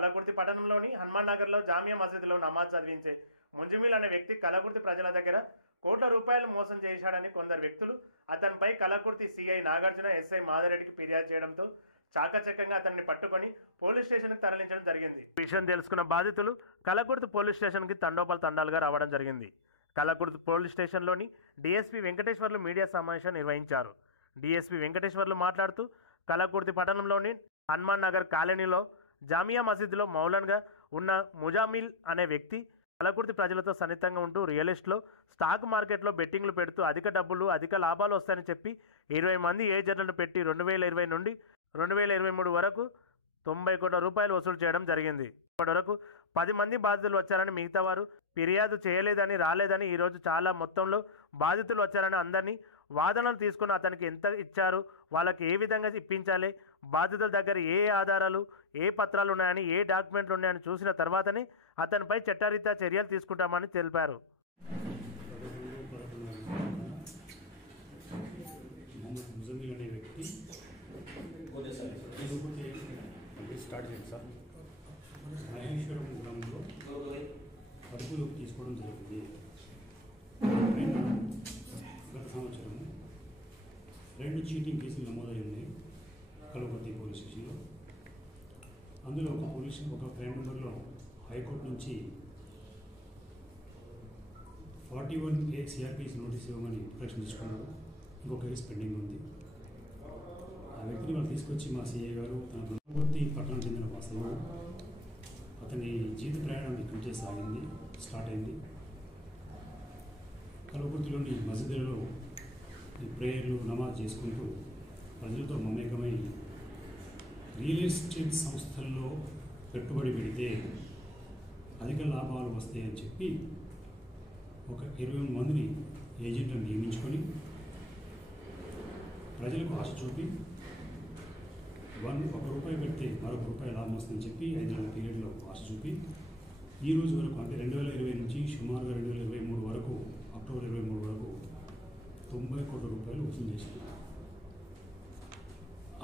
కలకుర్తి పట్టణంలోని హనుమాన్ నగర్లో జామియా మసీదులో నమాజ్ చదివించే ముంజమిల్ అనే వ్యక్తి కలకుర్తి ప్రజల దగ్గర కోట్ల రూపాయలు మోసం చేశాడని కొందరు వ్యక్తులు అతనిపై కలకుర్తి సిఐ నాగార్జున ఎస్ఐ మాధవరెడ్డికి ఫిర్యాదు చేయడంతో చాకచక్యంగా అతన్ని పట్టుకొని పోలీస్ స్టేషన్కి తరలించడం జరిగింది. విషయం తెలుసుకున్న బాధితులు కలకుర్తి పోలీస్ స్టేషన్కి తండోపతండాలుగా రావడం జరిగింది. కలకుర్తి పోలీస్ స్టేషన్లోని డీఎస్పీ వెంకటేశ్వర్లు మీడియా సమావేశం నిర్వహించారు. డీఎస్పీ వెంకటేశ్వర్లు మాట్లాడుతూ కలకుర్తి పట్టణంలోని హనుమాన్ నగర్ కాలనీలో జామియా మసీదులో మౌలన్గా ఉన్న ముజామిల్ అనే వ్యక్తి కలకుర్తి ప్రజలతో సన్నిహితంగా ఉంటూ రియల్ ఎస్టేట్లో స్టాక్ మార్కెట్లో బెట్టింగ్లు పెడుతూ అధిక లాభాలు వస్తాయని చెప్పి 20 మంది ఏజెంట్లను పెట్టి 2020 నుండి 2023 వరకు 90 కోట్ల రూపాయలు వసూలు చేయడం జరిగింది. ఇప్పటి వరకు 10 మంది బాధితులు వచ్చారని, మిగతా వారు ఫిర్యాదు చేయలేదని, రాలేదని, ఈరోజు చాలా మొత్తంలో బాధితులు వచ్చారని అందరినీ వాదనలు తీసుకుని అతనికి ఎంత ఇచ్చారు, వాళ్ళకి ఏ విధంగా ఇప్పించాలి, బాధితుల దగ్గర ఏ ఆధారాలు, ఏ పత్రాలు ఉన్నాయని, ఏ డాక్యుమెంట్లు ఉన్నాయని చూసిన తర్వాతనే అతనిపై చట్టరీత్యా చర్యలు తీసుకుంటామని తెలిపారు. మహేశ్వరం గ్రామంలో అదుపులోకి తీసుకోవడం జరిగింది. గత సంవత్సరం 2 చీటింగ్ కేసులు నమోదై ఉన్నాయి కలకుర్తి పోలీస్ స్టేషన్లో. అందులో ఒక క్రైమ్ నెంబర్లో హైకోర్టు నుంచి 41A CRPS నోటీస్ ఇవ్వమని ప్రొటెక్షన్ తీసుకున్నారు. ఇంకొక కేసు పెండింగ్ ఉంది. ఆ వ్యక్తిని వాళ్ళు తీసుకొచ్చి మా సిఐ గారు తన కలకుర్తి పట్టణం చెందిన వాస్తవం అతని జీవిత ప్రయాణం ఇక్కడి నుంచే స్టార్ట్ అయింది. కలకుర్తిలోని మసీదులలో ఈ ప్రేయర్లు నమాజ్ చేసుకుంటూ ప్రజలతో మమేకమై రియల్ ఎస్టేట్ సంస్థల్లో పెట్టుబడి పెడితే అధిక లాభాలు వస్తాయని చెప్పి ఒక 20 మందిని ఏజెంట్లను నియమించుకొని ప్రజలకు ఆశ చూపి ₹1 పెడితే మరొక రూపాయి లాభం వస్తుందని చెప్పి 5 నెలల పీరియడ్లో ఆశ చూపి ఈ రోజు వరకు అంటే 2020 నుంచి సుమారుగా 2023 వరకు అక్టోబర్ 23 వరకు 90 కోట్ల రూపాయలు వసూలు చేశారు.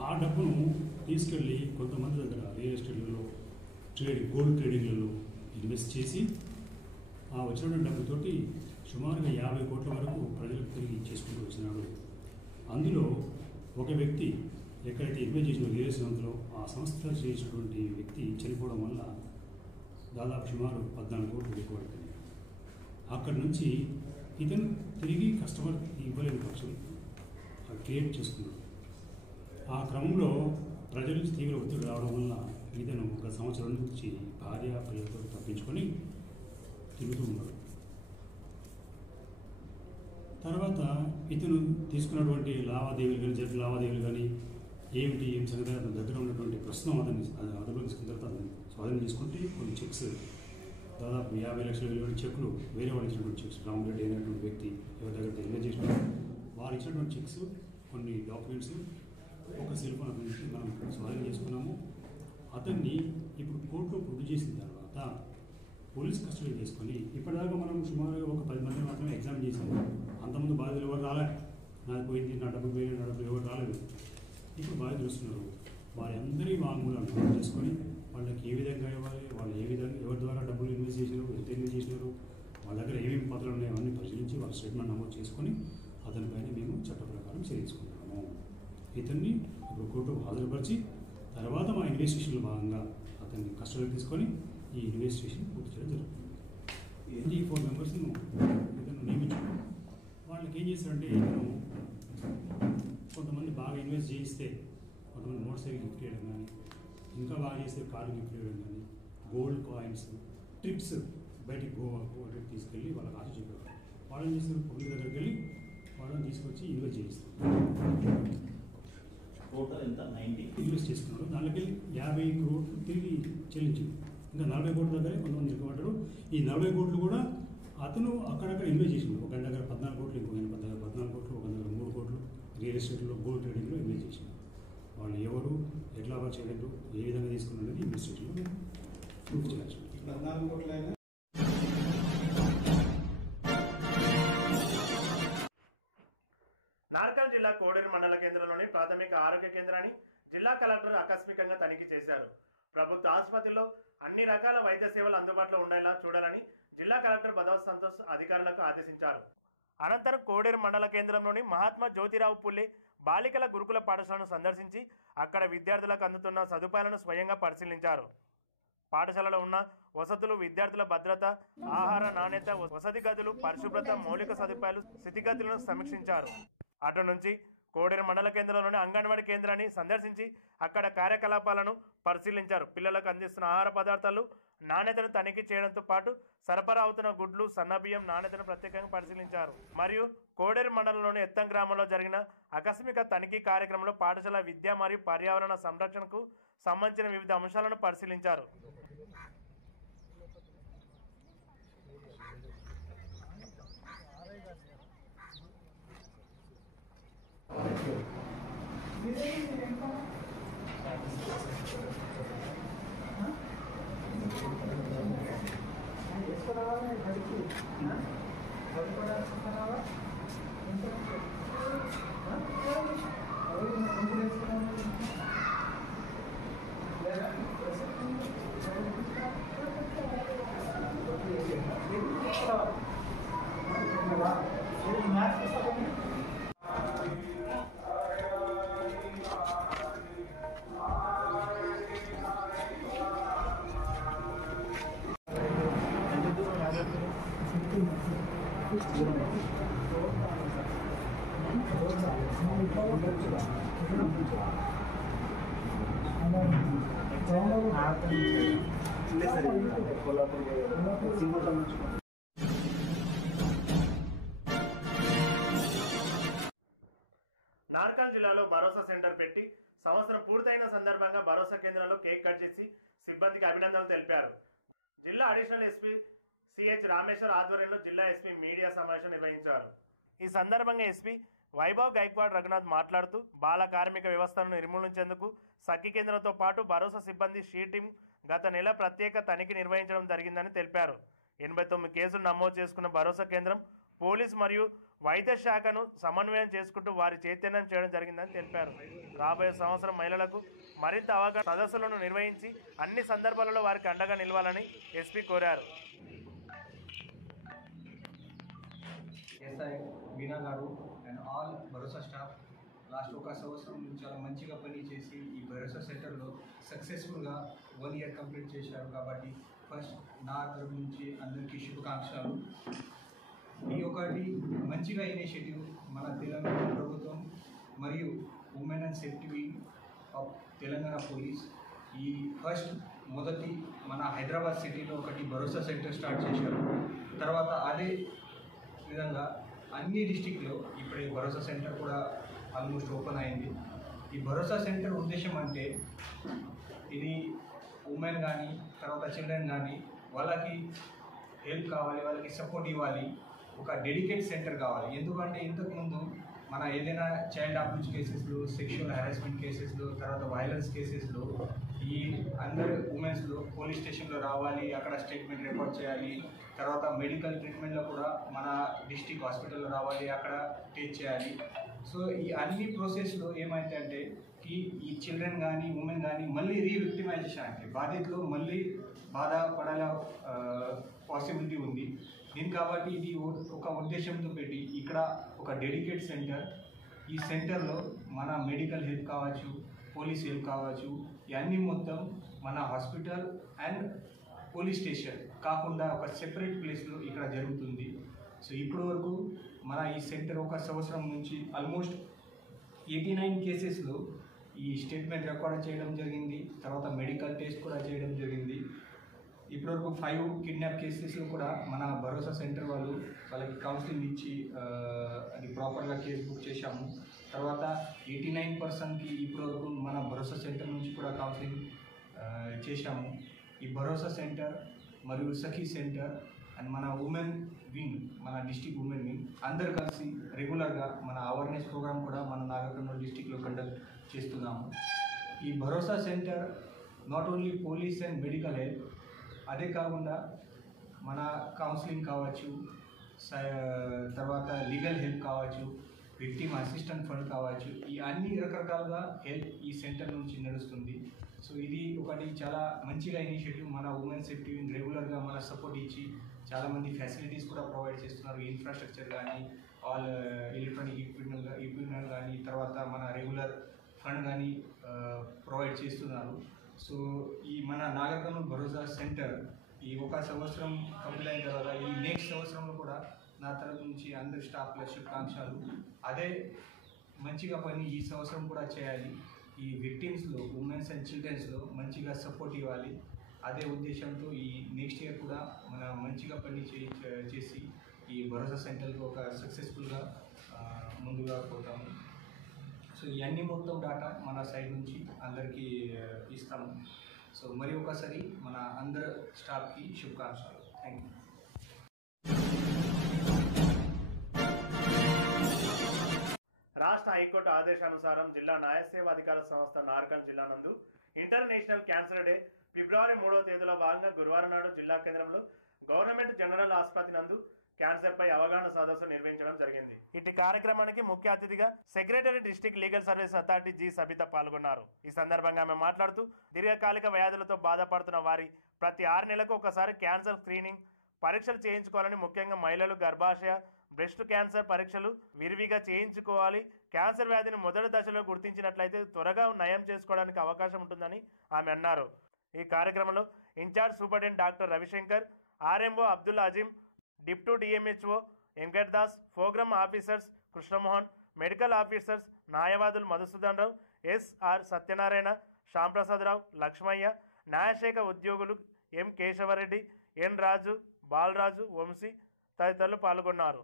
ఆ డబ్బును తీసుకెళ్ళి కొంతమంది దగ్గర రియల్ ఎస్టేట్లలో గోల్డ్ ట్రేడింగ్లలో ఇన్వెస్ట్ చేసి ఆ వచ్చినటువంటి డబ్బుతోటి సుమారుగా 50 కోట్ల వరకు ప్రజలకు తిరిగి చేసుకుంటూ వచ్చినాడు. అందులో ఒక వ్యక్తి ఎక్కడైతే ఇన్వెస్ట్ చేసిన రియల్ ఎస్టేట్ సంస్థలో ఆ సంస్థ చేసినటువంటి వ్యక్తి చనిపోవడం వల్ల దాదాపు సుమారు 14 కోట్లు ఎక్కువ పడుతుంది. అక్కడి నుంచి ఇతను తిరిగి కస్టమర్ ఇవ్వలేని పక్షం క్రియేట్ చేసుకున్నాడు. ఆ క్రమంలో ప్రజల నుంచి తీవ్ర ఒత్తిడి రావడం వల్ల ఇతను ఒక సంవత్సరం నుంచి భార్య పిల్లలతో తప్పించుకొని తిరుగుతూ ఉన్నాడు. తర్వాత ఇతను తీసుకున్నటువంటి జరిగిన లావాదేవీలు కానీ ఏమిటి సంగతి అతని దగ్గర ఉన్నటువంటి ప్రశ్న అతన్ని అదుపులో తీసుకున్న తర్వాత అతను స్వాధీనం తీసుకుంటే కొన్ని చెక్స్ దాదాపు 50 లక్షల విలువైన చెక్కులు వేరే వాళ్ళు ఇచ్చినటువంటి చెక్స్ రామరెడ్డి అయినటువంటి వ్యక్తి ఎవరి దగ్గర ఇన్వెస్ట్ చేసిన వారు ఇచ్చినటువంటి చెక్స్, కొన్ని డాక్యుమెంట్స్, ఒక సెల్ ఫోన్ అతని నుంచి మనం స్వాధీనం చేసుకున్నాము. అతన్ని ఇప్పుడు కోర్టులో ప్రొడ్యూస్ చేసిన తర్వాత పోలీస్ కస్టడీ చేసుకొని ఇప్పటిదాకా మనం సుమారుగా ఒక 10 మందిని మాత్రమే ఎగ్జామ్ చేసాము. అంతకుముందు బాధితులు ఎవరు రాలే, నాది పోయింది, నా డబ్బు పోయింది, నా డబ్బు ఎవరు రాలేదు. ఇప్పుడు బాధితులు వస్తున్నారు. వారందరి వాంగ్మూలాలు నోట్ చేసుకొని వాళ్ళకి ఏ విధంగా ఇవ్వాలి, వాళ్ళు ఏ విధంగా ఎవరి ద్వారా డబ్బులు ఇన్వెస్ట్ చేసినారు, ఎంత ఇన్వెస్ట్ చేసినారు, వాళ్ళ దగ్గర ఏమేమి పత్రాలు ఉన్నాయో అవన్నీ పరిశీలించి వాళ్ళ స్టేట్మెంట్ నమోదు చేసుకొని అతనిపైన మేము చట్ట ప్రకారం చేయించుకుంటాము. ఇతన్ని ఇప్పుడు కోర్టుకు హాజరుపరిచి తర్వాత మా ఇన్వెస్టిగేషన్లో భాగంగా అతన్ని కస్టడీకి తీసుకొని ఈ ఇన్వెస్టిగేషన్ పూర్తి చేయడం జరుగుతుంది. ఈ 4 మెంబర్స్ను ఇతను నియమించుకున్నాం. వాళ్ళకి ఏం చేశారంటే ఇతను కొంతమంది బాగా ఇన్వెస్ట్ చేయిస్తే కొంతమంది మోటార్ సైకిల్ గిఫ్ట్ చేయడం కానీ, ఇంకా బాగా చేస్తే కార్లు గిఫ్ట్ చేయడం కానీ, గోల్డ్ కాయిన్స్, ట్రిప్స్ బయటికి గోవా తీసుకెళ్ళి వాళ్ళకి ఆశ చెప్పేవారు. వాళ్ళని చేస్తారు పబ్లిక్ దగ్గరికి వెళ్ళి వాళ్ళని తీసుకొచ్చి ఇన్వెస్ట్ చేయిస్తారు. టోటల్ ఎంత 90 ఇన్వెస్ట్ చేసుకున్నాడు. దానికి 50 కోట్లు తిరిగి చెల్లించింది. ఇంకా 40 కోట్ల దగ్గరే కొంతమంది ఇరుకబడ్డారు. ఈ 40 కోట్లు కూడా అతను అక్కడక్కడ ఇన్వెస్ట్ చేసిండు. ఒక దగ్గర 14 కోట్లు, ఇంకో 14 కోట్లు, ఒక దగ్గర 3 కోట్లు రియల్ ఎస్టేట్లో గోల్డ్ ట్రేడింగ్లో ఇన్వెస్ట్ చేసిండు. వాళ్ళు ఎవరు, ఎట్లా చేయలేదు, ఏ విధంగా తీసుకున్నది ఇన్వెస్టిగేషన్లో పూర్తి చేయాల్సి. 14 కోట్లైనా నార్కల్ జిల్లా కోడేరు మండల కేంద్రంలోని ప్రాథమిక ఆరోగ్య కేంద్రాన్ని జిల్లా కలెక్టర్ ఆకస్మికంగా తనిఖీ చేశారు. ప్రభుత్వ ఆసుపత్రిలో అన్ని రకాల వైద్య సేవలు అందుబాటులో ఉండేలా చూడాలని జిల్లా కలెక్టర్ బదాస్ సంతోష్ అధికారులకు ఆదేశించారు. అనంతరం కోడేరు మండల కేంద్రంలోని మహాత్మా జ్యోతిరావు పుల్లే బాలికల గురుకుల పాఠశాలను సందర్శించి అక్కడ విద్యార్థులకు అందుతున్న సదుపాయాలను స్వయంగా పరిశీలించారు. పాఠశాలలో ఉన్న వసతులు, విద్యార్థుల భద్రత, ఆహార నాణ్యత, వసతి గదులు, పరిశుభ్రత, మౌలిక సదుపాయాలు స్థితిగతులను సమీక్షించారు. అటు నుంచి కోడేరు మండల కేంద్రంలోని అంగన్వాడీ కేంద్రాన్ని సందర్శించి అక్కడ కార్యకలాపాలను పరిశీలించారు. పిల్లలకు అందిస్తున్న ఆహార పదార్థాలు నాణ్యతను తనిఖీ చేయడంతో పాటు సరఫరా అవుతున్న గుడ్లు, సన్నబియ్యం నాణ్యతను ప్రత్యేకంగా పరిశీలించారు. మరియు కోడేరు మండలంలోని ఎత్తం గ్రామంలో జరిగిన ఆకస్మిక తనిఖీ కార్యక్రమంలో పాఠశాల విద్య మరియు పర్యావరణ సంరక్షణకు సంబంధించిన వివిధ అంశాలను పరిశీలించారు. నార్కల్ జిల్లాలో భరోసా సెంటర్ పెట్టి సంవత్సరం పూర్తయిన సందర్భంగా భరోసా కేంద్రంలో కేక్ కట్ చేసి సిబ్బందికి అభినందనలు తెలిపారు. జిల్లా అడిషనల్ ఎస్పీ సిహెచ్ రామేశ్వర్ ఆధ్వర్యంలో జిల్లా ఎస్పీ మీడియా సమావేశం నిర్వహించారు. ఈ సందర్భంగా ఎస్పీ వైభవ్ గైక్వాడ్ రఘునాథ్ మాట్లాడుతూ బాల కార్మిక వ్యవస్థను నిర్మూలించేందుకు సఖి కేంద్రంతో పాటు భరోసా సిబ్బంది షీ టీం గత నెల ప్రత్యేక తనిఖీ నిర్వహించడం జరిగిందని తెలిపారు. 89 కేసులు నమోదు చేసుకున్న భరోసా కేంద్రం పోలీస్ మరియు వైద్య శాఖను సమన్వయం చేసుకుంటూ వారి చైతన్యం చేయడం జరిగిందని తెలిపారు. రాబోయే సంవత్సరం మహిళలకు మరింత అవగాహన సదస్సులను నిర్వహించి అన్ని సందర్భాలలో వారికి అండగా నిలవాలని ఎస్పీ కోరారు. ఎస్ఐ వీణా గారు and all Bharosa staff last ఒక సంవత్సరం చాలా మంచిగా పని చేసి ఈ భరోసా సెంటర్లో సక్సెస్ఫుల్గా 1 year కంప్లీట్ చేశారు. కాబట్టి ఫస్ట్ నా తరపు నుంచి అందరికీ శుభాకాంక్షలు. ఈ ఒకటి మంచిగా ఇనిషియేటివ్ మన తెలంగాణ ప్రభుత్వం మరియు women and safety of Telangana police ఈ మొదటి మన హైదరాబాద్ సిటీలో ఒకటి భరోసా సెంటర్ స్టార్ట్ చేశారు. తర్వాత అదే విధంగా అన్ని డిస్టిక్లో ఇప్పుడు ఈ భరోసా సెంటర్ కూడా ఆల్మోస్ట్ ఓపెన్ అయింది. ఈ భరోసా సెంటర్ ఉద్దేశం అంటే ఇది ఉమెన్ కానీ తర్వాత చిల్డ్రన్ కానీ వాళ్ళకి హెల్ప్ కావాలి, వాళ్ళకి సపోర్ట్ ఇవ్వాలి, ఒక డెడికేట్ సెంటర్ కావాలి. ఎందుకంటే ఇంతకుముందు మన ఏదైనా చైల్డ్ అబ్యూస్ కేసెస్లో, సెక్షువల్ హెరాస్మెంట్ కేసెస్లో, తర్వాత వైలెన్స్ కేసెస్లో ఈ అందరు ఉమెన్స్లో పోలీస్ స్టేషన్లో రావాలి, అక్కడ స్టేట్మెంట్ రికార్డ్ చేయాలి, తర్వాత మెడికల్ ట్రీట్మెంట్లో కూడా మన డిస్ట్రిక్ట్ హాస్పిటల్లో రావాలి, అక్కడ టేస్ట్ చేయాలి. సో ఈ అన్ని ప్రాసెస్లో ఏమైందంటే ఈ చిల్డ్రన్ కానీ ఉమెన్ కానీ మళ్ళీ రీవిక్టిమైజేషన్ అంటే బాధితులు మళ్ళీ బాధపడాల పాసిబిలిటీ ఉంది. దీని కాబట్టి ఇది ఒక ఉద్దేశంతో పెట్టి ఇక్కడ ఒక డెడికేట్ సెంటర్, ఈ సెంటర్లో మన మెడికల్ హెల్ప్ కావచ్చు, పోలీస్ హెల్ప్ కావచ్చు, ఇవన్నీ మొత్తం మన హాస్పిటల్ అండ్ పోలీస్ స్టేషన్ కాకుండా ఒక సెపరేట్ ప్లేస్లో ఇక్కడ జరుగుతుంది. సో ఇప్పటి వరకు మన ఈ సెంటర్ ఒక సంవత్సరం నుంచి ఆల్మోస్ట్ 89 కేసెస్లో ఈ స్టేట్మెంట్ రికార్డ్ చేయడం జరిగింది, తర్వాత మెడికల్ టెస్ట్ కూడా చేయడం జరిగింది. ఇప్పటివరకు 5 కిడ్నాప్ కేసెస్లో కూడా మన భరోసా సెంటర్ వాళ్ళకి కౌన్సిలింగ్ ఇచ్చి అది ప్రాపర్గా కేసు బుక్ చేశాము. తర్వాత 89%కి ఇప్పటివరకు మన భరోసా సెంటర్ నుంచి కూడా కౌన్సిలింగ్ చేశాము. ఈ భరోసా సెంటర్ మరియు సఖీ సెంటర్ అండ్ మన ఉమెన్ వింగ్, మన డిస్టిక్ ఉమెన్ వింగ్ అందరు కలిసి రెగ్యులర్గా మన అవేర్నెస్ ప్రోగ్రామ్ కూడా మన నాగర్ కర్నూలు డిస్టిక్లో కండక్ట్ చేస్తున్నాము. ఈ భరోసా centre not only police and medical help, అదే కాకుండా మన కౌన్సిలింగ్ కావచ్చు, తర్వాత లీగల్ హెల్ప్ కావచ్చు, విక్టిమ్ అసిస్టెంట్ ఫండ్ కావచ్చు, ఈ అన్ని రకరకాలుగా హెల్ప్ ఈ సెంటర్ నుంచి నడుస్తుంది. సో ఇది ఒకటి చాలా మంచిగా ఇనిషియేటివ్. మన ఉమెన్ సేఫ్టీ రెగ్యులర్గా మన సపోర్ట్ ఇచ్చి చాలామంది ఫెసిలిటీస్ కూడా ప్రొవైడ్ చేస్తున్నారు. ఇన్ఫ్రాస్ట్రక్చర్ కానీ, ఆల్ ఎలక్ట్రానిక్ ఎక్విప్మెంట్ కానీ, తర్వాత మన రెగ్యులర్ ఫండ్ కానీ ప్రొవైడ్ చేస్తున్నారు. సో ఈ మన నాగర్ కర్నూల్ భరోసా సెంటర్ ఈ ఒక సంవత్సరం కంప్లీట్ అయిన తర్వాత ఈ నెక్స్ట్ సంవత్సరంలో కూడా నా తరఫు నుంచి అందరి స్టాఫ్ల శుభాకాంక్షలు. అదే మంచిగా పని ఈ సంవత్సరం కూడా చేయాలి. ఈ విక్టిమ్స్లో, ఉమెన్స్ అండ్ చిల్డ్రన్స్లో మంచిగా సపోర్ట్ ఇవ్వాలి. అదే ఉద్దేశంతో ఈ నెక్స్ట్ ఇయర్ కూడా మన మంచిగా పని చేసి ఈ భరోసా సెంటర్కి ఒక సక్సెస్ఫుల్గా ముందుగా పోతాము. సో ఇవన్నీ మొత్తం డాటా మన సైడ్ నుంచి అందరికీ ఇస్తాము. సో మరి ఒకసారి మన అందరు స్టాఫ్కి శుభాకాంక్షలు. Thank you. రాష్ట్ర హైకోర్టు ఆదేశానుసారం జిల్లా న్యాయ సేవా అధికార సంస్థ నార్కల్ జిల్లా నందు ఇంటర్నేషనల్ క్యాన్సర్ డే ఫిబ్రవరి 3వ తేదీలో భాగంగా గురువారం నాడు జిల్లా కేంద్రంలో గవర్నమెంట్ జనరల్ ఆసుపత్రి నందు క్యాన్సర్ పై అవగాహన సదస్సు నిర్వహించడం జరిగింది. ఇటు కార్యక్రమానికి ముఖ్య అతిథిగా secretary district legal service authority G Sabitha పాల్గొన్నారు. ఈ సందర్భంగా ఆమె మాట్లాడుతూ దీర్ఘకాలిక వ్యాధులతో బాధపడుతున్న వారి ప్రతి 6 నెలలకు ఒకసారి క్యాన్సర్ స్క్రీనింగ్ పరీక్షలు చేయించుకోవాలని, ముఖ్యంగా మహిళలు గర్భాశయ, బ్రెస్ట్ క్యాన్సర్ పరీక్షలు విరివిగా చేయించుకోవాలి. క్యాన్సర్ వ్యాధిని మొదటి దశలో గుర్తించినట్లయితే త్వరగా నయం చేసుకోవడానికి అవకాశం ఉంటుందని ఆమె అన్నారు. ఈ కార్యక్రమంలో in-charge superintendent doctor Ravishankar, RMO Abdul Azeem, deputy DMHO Venkatdas, programme officers Krishnamohan, medical officers న్యాయవాదులు మధుసూదన్ రావు, ఎస్ఆర్ సత్యనారాయణ, శ్యాంప్రసాదరావు, లక్ష్మయ్య, న్యాయశాఖ ఉద్యోగులు ఎం కేశవరెడ్డి, ఎన్ రాజు, బాలరాజు, వంశీ తదితరులు పాల్గొన్నారు.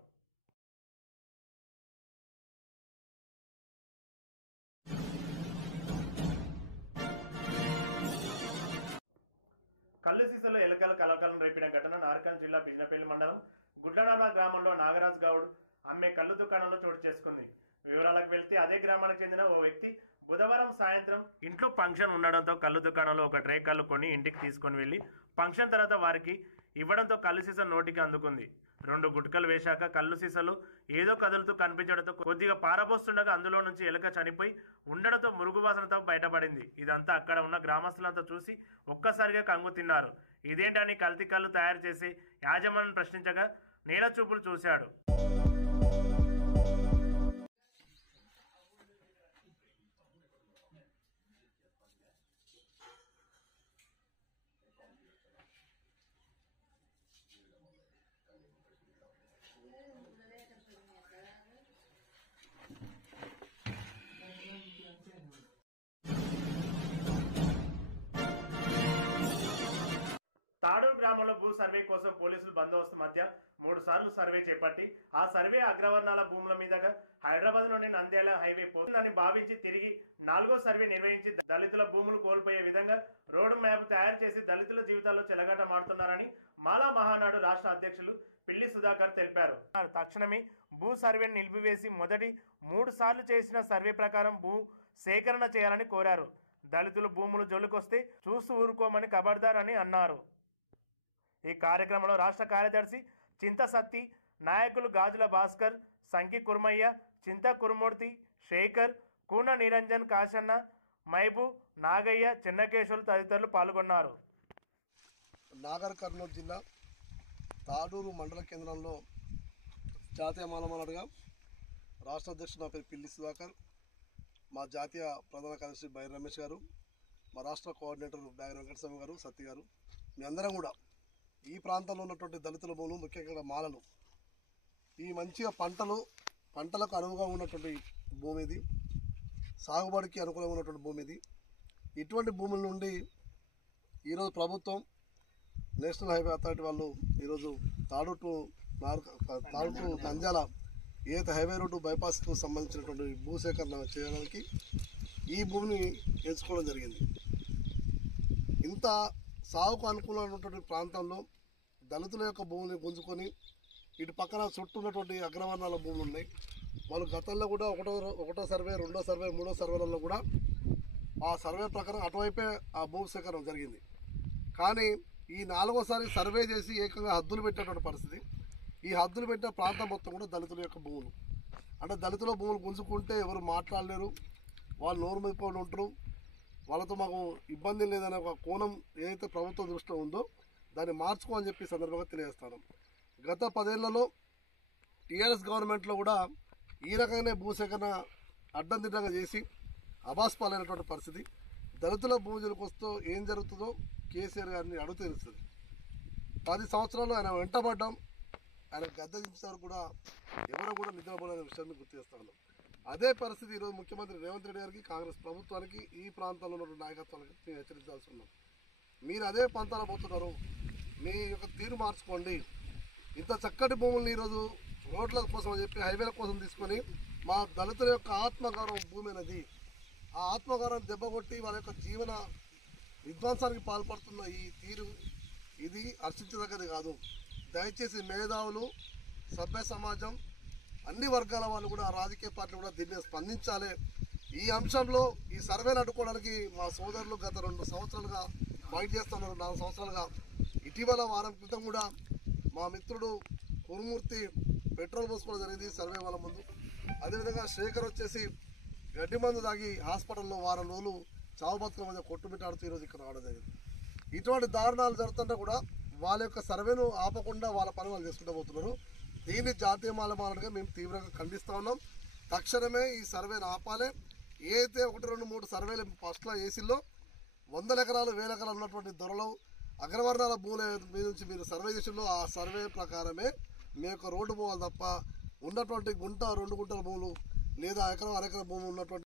కల్లు సీసలో ఎలుకల కలకలం రేపిన ఘటన నార్కల్ జిల్లా బిజినపల్లి మండలం గుడ్లనాడ గ్రామంలో నాగరాజ్ గౌడ్ అమ్మే కళ్ళు దుకాణంలో చోటు చేసుకుంది. వివరాలకు వెళ్తే అదే గ్రామానికి చెందిన ఓ వ్యక్తి బుధవారం సాయంత్రం ఇంట్లో ఫంక్షన్ ఉండడంతో కళ్ళు దుకాణంలో ఒక ట్రే కళ్ళు కొని ఇంటికి తీసుకొని వెళ్లి ఫంక్షన్ తర్వాత వారికి ఇవ్వడంతో కళ్ళు సీస నోటికి అందుకుంది. 2 గుట్కలు వేశాక కళ్ళు సీసలు ఏదో కదులుతూ కనిపించడంతో కొద్దిగా పారబోస్తుండగా అందులో నుంచి ఎలుక చనిపోయి ఉండడంతో మురుగు వాసనతో బయటపడింది. ఇదంతా అక్కడ ఉన్న గ్రామస్తులంతా చూసి ఒక్కసారిగా కంగు తిన్నారు. ఇదేంటని కల్తీ కళ్ళు తయారు చేసి యాజమాన్యం ప్రశ్నించగా నేల చూపులు చూశాడు. తాడూరు గ్రామంలో భూ సర్వే కోసం పోలీసులు బందోబస్తు మధ్య 3 సార్లు సర్వే చేపట్టి ఆ సర్వే అగ్రవర్ణాల భూముల మీదుగా హైదరాబాద్ నుండి నంద్యాల హైవే పోతుందని భావించి తిరిగి 4వ సర్వే నిర్వహించి దళితుల భూములు కోల్పోయే విధంగా రోడ్ మ్యాప్ తయారు చేసి దళితుల జీవితాల్లో చెలగాటమాడుతున్నారని మాలా మహానాడు రాష్ట్ర అధ్యక్షులు పిల్లి సుధాకర్ తెలిపారు. తక్షణమే భూ సర్వేను నిలిపివేసి మొదటి 3 సార్లు చేసిన సర్వే ప్రకారం భూ సేకరణ చేయాలని కోరారు. దళితుల భూములు జోలుకొస్తే చూస్తూ ఊరుకోమని ఖబర్దార్ అని అన్నారు. ఈ కార్యక్రమంలో రాష్ట్ర కార్యదర్శి చింత సత్తి, నాయకులు గాజుల భాస్కర్, సంకి కుర్మయ్య, చింత కురుమూర్తి, శేఖర్, కూన నిరంజన్, కాశన్న, మైబు, నాగయ్య, చిన్నకేశవులు తదితరులు పాల్గొన్నారు. నాగర్ కర్నూలు జిల్లా తాడూరు మండల కేంద్రంలో జాతీయ మాలమానాడుగా రాష్ట్ర అధ్యక్షుడు నా పేరు పిల్లి సుధాకర్, మా జాతీయ ప్రధాన కార్యదర్శి బైర్ రమేష్ గారు, మా రాష్ట్ర కోఆర్డినేటర్ బ్యాగర్ వెంకటస్వామి గారు, సత్తి గారు, మీ అందరం కూడా ఈ ప్రాంతంలో ఉన్నటువంటి దళితుల భూములు, ముఖ్యంగా మాలలు, ఈ మంచిగా పంటలకు అనువుగా ఉన్నటువంటి భూమి ఇది, సాగుబడికి అనుకూలంగా ఉన్నటువంటి భూమి ఇది. ఇటువంటి భూముల నుండి ఈరోజు ప్రభుత్వం నేషనల్ హైవే అథారిటీ వాళ్ళు ఈరోజు తాడూరు టు నంద్యాల ఏదైతే హైవే రోడ్డు బైపాస్కు సంబంధించినటువంటి భూసేకరణ చేయడానికి ఈ భూమిని ఎంచుకోవడం జరిగింది. ఇంత సాగుకు అనుకూలమైనటువంటి ప్రాంతంలో దళితుల యొక్క భూమిని గుంజుకొని ఇటు పక్కన చుట్టూ ఉన్నటువంటి అగ్రవర్ణాల భూములు ఉన్నాయి. వాళ్ళు గతంలో కూడా ఒకటో సర్వే, 2వ సర్వే, 3వ సర్వేలలో కూడా ఆ సర్వే ప్రకారం అటువైపే ఆ భూ సేకరణ జరిగింది. కానీ ఈ 4వసారి సర్వే చేసి ఏకంగా హద్దులు పెట్టేటువంటి పరిస్థితి. ఈ హద్దులు పెట్టిన ప్రాంతం మొత్తం కూడా దళితుల యొక్క భూములు. అంటే దళితుల భూములు గుంజుకుంటే ఎవరు మాట్లాడలేరు, వాళ్ళు నోరు మెప్పుకొని ఉంటారు, వాళ్ళతో మాకు ఇబ్బంది లేదనే ఒక కోణం ఏదైతే ప్రభుత్వం దృష్టిలో ఉందో దాన్ని మార్చుకోమని చెప్పి సందర్భంగా తెలియజేస్తాను. గత 10 ఏళ్లలో టీఆర్ఎస్ గవర్నమెంట్లో కూడా ఈ రకంగానే భూసేకరణ అడ్డందిడ్డంగా చేసి అబాస్పాలైనటువంటి పరిస్థితి. దళితుల భూములకు వస్తూ ఏం జరుగుతుందో కేసీఆర్ గారిని అడుగు తెలుస్తుంది. 10 సంవత్సరాలు ఆయన వెంటబడ్డాం, ఆయన గద్దెదించారు కూడా ఎవరో కూడా నిద్రపోలేని విషయాన్ని గుర్తు చేస్తాను. అదే పరిస్థితి ఈరోజు ముఖ్యమంత్రి రేవంత్ రెడ్డి గారికి, కాంగ్రెస్ ప్రభుత్వానికి, ఈ ప్రాంతంలో ఉన్న నాయకత్వానికి మేము హెచ్చరించాల్సి ఉన్నాం. మీరు అదే పంతాల పోతున్నారు, మీ యొక్క తీరు మార్చుకోండి. ఇంత చక్కటి భూముల్ని ఈరోజు రోడ్ల కోసం అని చెప్పి హైవేల కోసం తీసుకొని మా దళితుల యొక్క ఆత్మగౌరవం భూమి అనేది, ఆ ఆత్మగౌరవం దెబ్బకొట్టి వాళ్ళ యొక్క జీవన విధ్వంసానికి పాల్పడుతున్న ఈ తీరు ఇది హర్షించదగ్గది కాదు. దయచేసి మేధావులు, సభ్య సమాజం, అన్ని వర్గాల వాళ్ళు కూడా, రాజకీయ పార్టీలు కూడా దీన్ని స్పందించాలి. ఈ అంశంలో ఈ సర్వేలు అడ్డుకోవడానికి మా సోదరులు గత 2 సంవత్సరాలుగా ఫైట్ చేస్తున్నారు, 4 సంవత్సరాలుగా. ఇటీవల వారం క్రితం కూడా మా మిత్రుడు కురుమూర్తి పెట్రోల్ పోసుకోవడం జరిగింది సర్వే వాళ్ళ ముందు. అదేవిధంగా శేఖర్ వచ్చేసి గడ్డి మందు తాగి హాస్పిటల్లో వారం రోజులు చావు బతుకుల మధ్య కొట్టుమిట్టాడుతూ ఈరోజు ఇక్కడ రావడం జరిగింది. ఇటువంటి దారుణాలు జరుగుతుంటే కూడా వాళ్ళ యొక్క సర్వేను ఆపకుండా వాళ్ళ పని వాళ్ళు చేసుకుంటూ పోతున్నారు. దీన్ని జాతీయ మాలమాలగా మేము తీవ్రంగా ఖండిస్తూ ఉన్నాం. తక్షణమే ఈ సర్వేను ఆపాలి. ఏదైతే 1, 2, 3 సర్వేలు ఫస్ట్లో ఏసీల్లో 100 ఎకరాలు 1000 ఎకరాలు ఉన్నటువంటి దొరలు అగ్రవర్ణాల భూముల మీద నుంచి మీరు సర్వే చేసిందో ఆ సర్వే ప్రకారమే మీ యొక్క రోడ్డు పోవాలి తప్ప ఉన్నటువంటి గుంట 2 గుంటల భూములు లేదా ఎకరం అరెకరం భూములు ఉన్నటువంటి